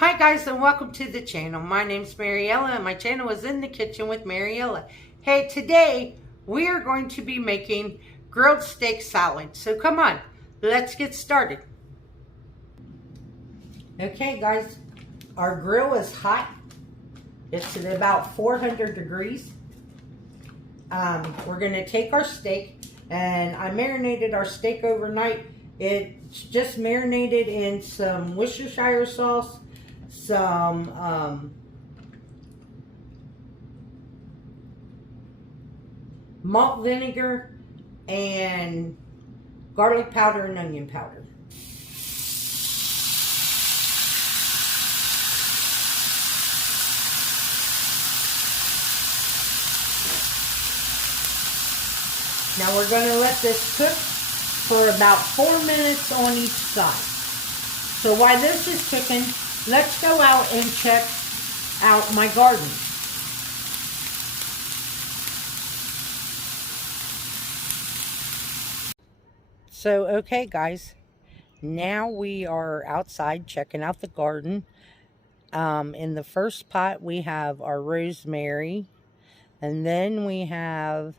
Hi guys, and welcome to the channel. My name's Mariella and my channel is In the Kitchen with Mariella. Hey, today we are going to be making grilled steak salad. So come on, let's get started. Okay guys, our grill is hot. It's at about 400 degrees. We're going to take our steak, and I marinated our steak overnight. It's just marinated in some Worcestershire sauce, some malt vinegar, and garlic powder and onion powder. Now we're going to let this cook for about 4 minutes on each side. So while this is cooking, let's go out and check out my garden. So, okay guys, now we are outside checking out the garden. In the first pot we have our rosemary, and then we have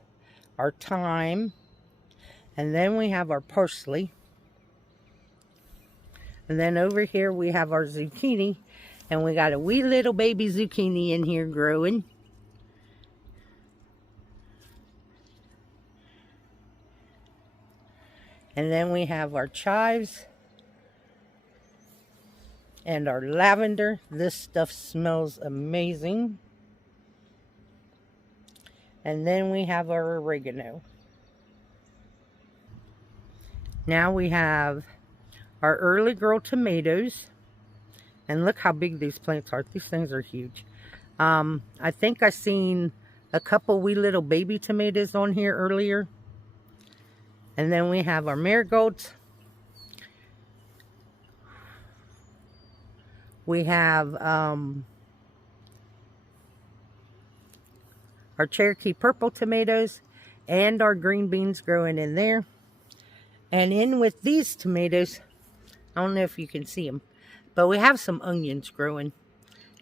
our thyme, and then we have our parsley, and then over here we have our zucchini, and we got a wee little baby zucchini in here growing. And then we have our chives and our lavender. This stuff smells amazing. And then we have our oregano. Now we have our early girl tomatoes. And look how big these plants are. These things are huge. I think I seen a couple wee little baby tomatoes on here earlier. And then we have our marigolds. We have our Cherokee purple tomatoes and our green beans growing in there. And in with these tomatoes, I don't know if you can see them, but we have some onions growing.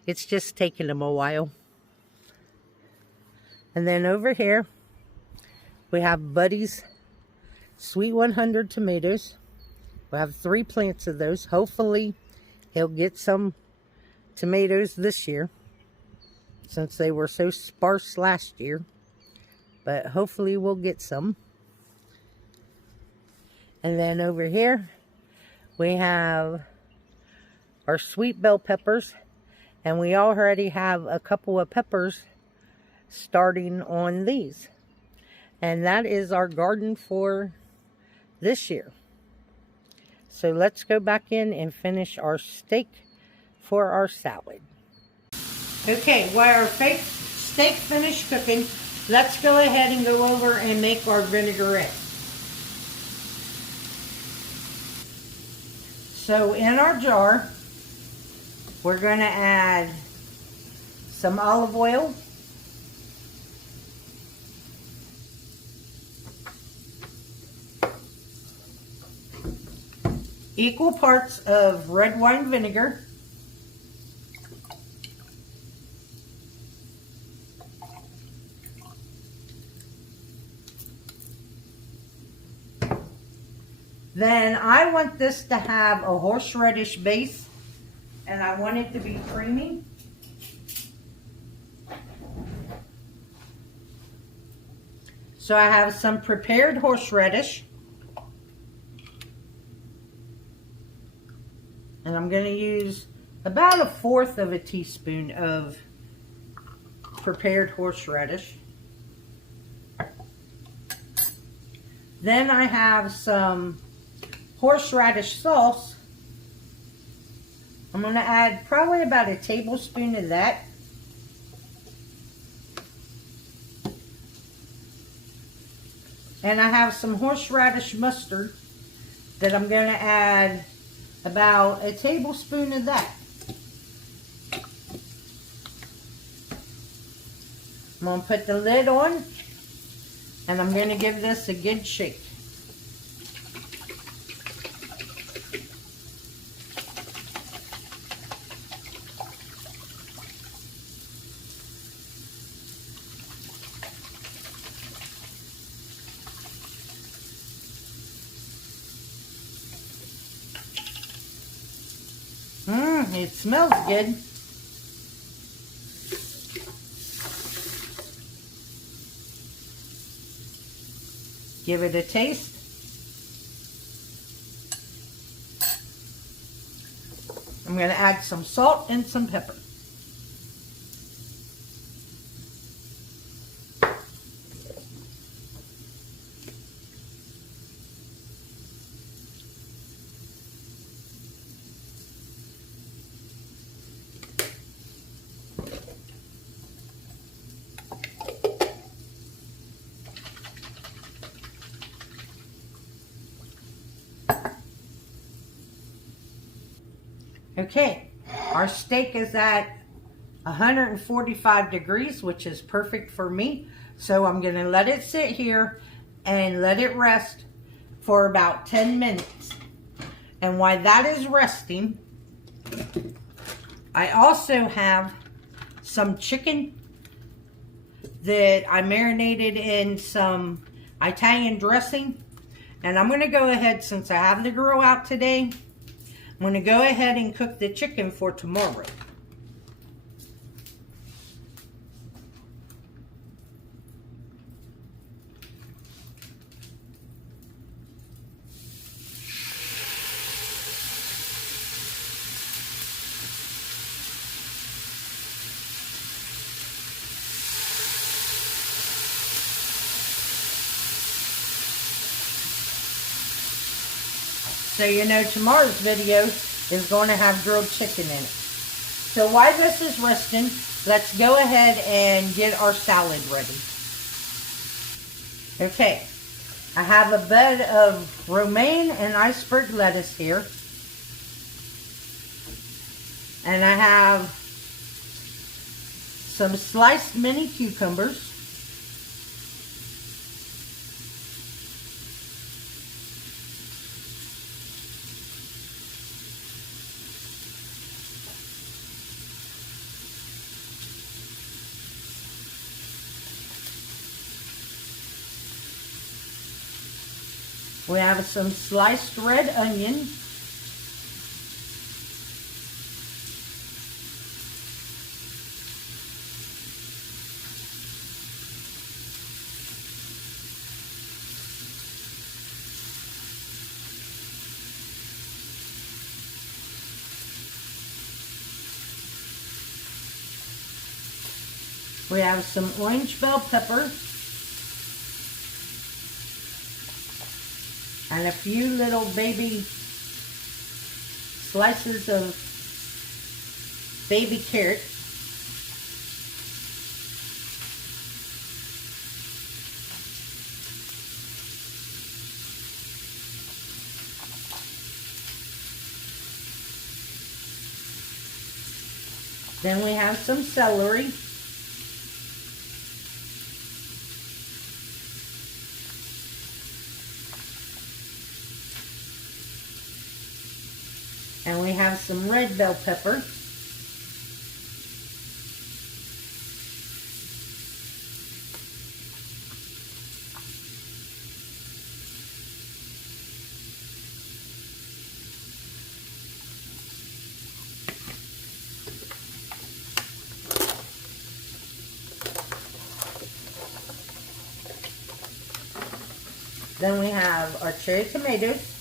It's just taking them a while. And then over here, we have Buddy's Sweet 100 tomatoes. We have 3 plants of those. Hopefully, he'll get some tomatoes this year, since they were so sparse last year. But hopefully we'll get some. And then over here, we have our sweet bell peppers. And we already have a couple of peppers starting on these. And that is our garden for this year. So let's go back in and finish our steak for our salad. Okay, while our steak finished cooking, let's go ahead and go over and make our vinaigrette. So in our jar, we're going to add some olive oil, equal parts of red wine vinegar, then I want this to have a horseradish base, and I want it to be creamy. So I have some prepared horseradish. And I'm going to use about 1/4 of a teaspoon of prepared horseradish. Then I have some horseradish sauce. I'm going to add probably about a tablespoon of that. And I have some horseradish mustard that I'm going to add about a tablespoon of that. I'm going to put the lid on, and I'm going to give this a good shake. It smells good. Give it a taste. I'm going to add some salt and some pepper. Okay, our steak is at 145 degrees, which is perfect for me. So I'm going to let it sit here and let it rest for about 10 minutes. And while that is resting, I also have some chicken that I marinated in some Italian dressing. And I'm going to go ahead, since I have the grill out today, I'm going to go ahead and cook the chicken for tomorrow. So you know tomorrow's video is going to have grilled chicken in it. So while this is resting, let's go ahead and get our salad ready. Okay, I have a bed of romaine and iceberg lettuce here. And I have some sliced mini cucumbers. We have some sliced red onion. We have some orange bell pepper. And a few little baby slices of baby carrot. Then we have some celery. And we have some red bell pepper. Then we have our cherry tomatoes.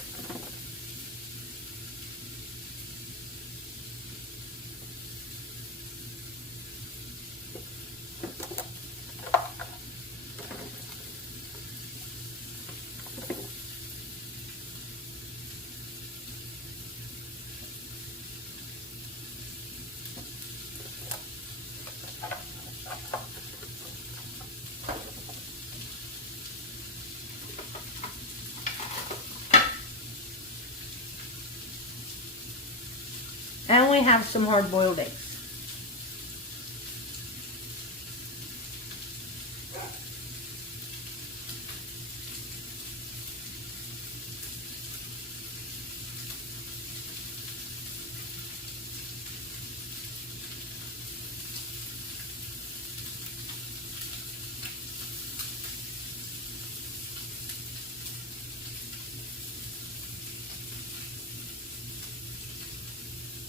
And we have some hard-boiled eggs.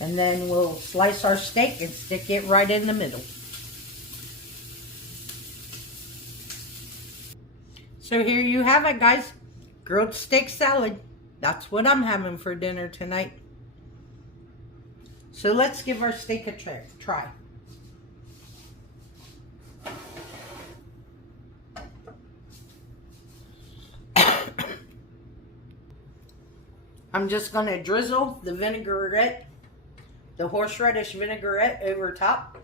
And then we'll slice our steak and stick it right in the middle. So here you have it, guys. Grilled steak salad. That's what I'm having for dinner tonight. So let's give our steak a try. I'm just going to drizzle the vinaigrette, the horseradish vinaigrette over top.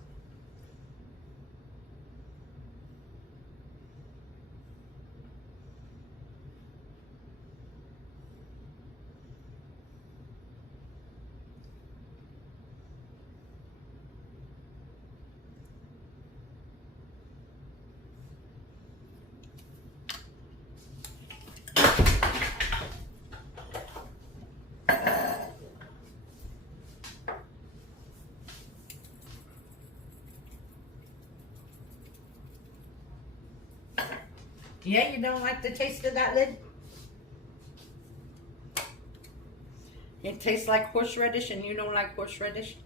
Yeah, you don't like the taste of that lid? It tastes like horseradish and you don't like horseradish?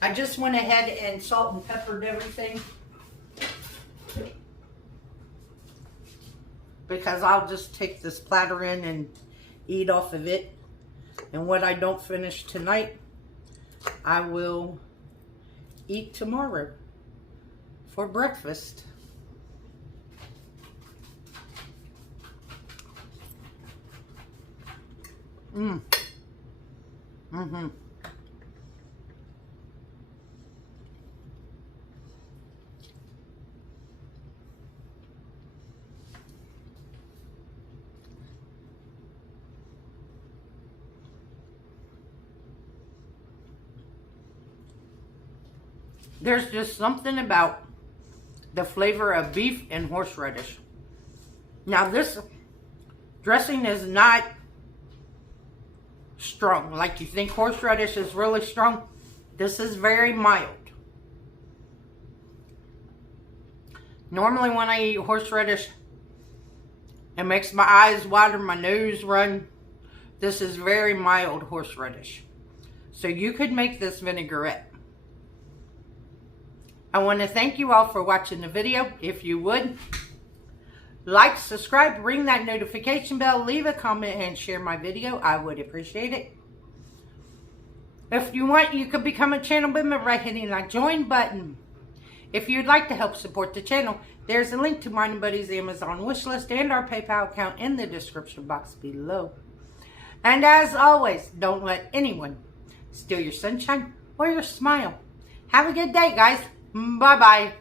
I just went ahead and salt and peppered everything because I'll just take this platter in and eat off of it. And what I don't finish tonight, I will eat tomorrow for breakfast. There's just something about the flavor of beef and horseradish. Now this dressing is not strong. Like you think horseradish is really strong. This is very mild. Normally when I eat horseradish, it makes my eyes water, my nose run. This is very mild horseradish. So you could make this vinaigrette. I want to thank you all for watching the video. If you would, like, subscribe, ring that notification bell, leave a comment, and share my video. I would appreciate it. If you want, you can become a channel member by hitting that join button. If you'd like to help support the channel, there's a link to mine and Buddy's Amazon wishlist and our PayPal account in the description box below. And as always, don't let anyone steal your sunshine or your smile. Have a good day, guys. Bye-bye.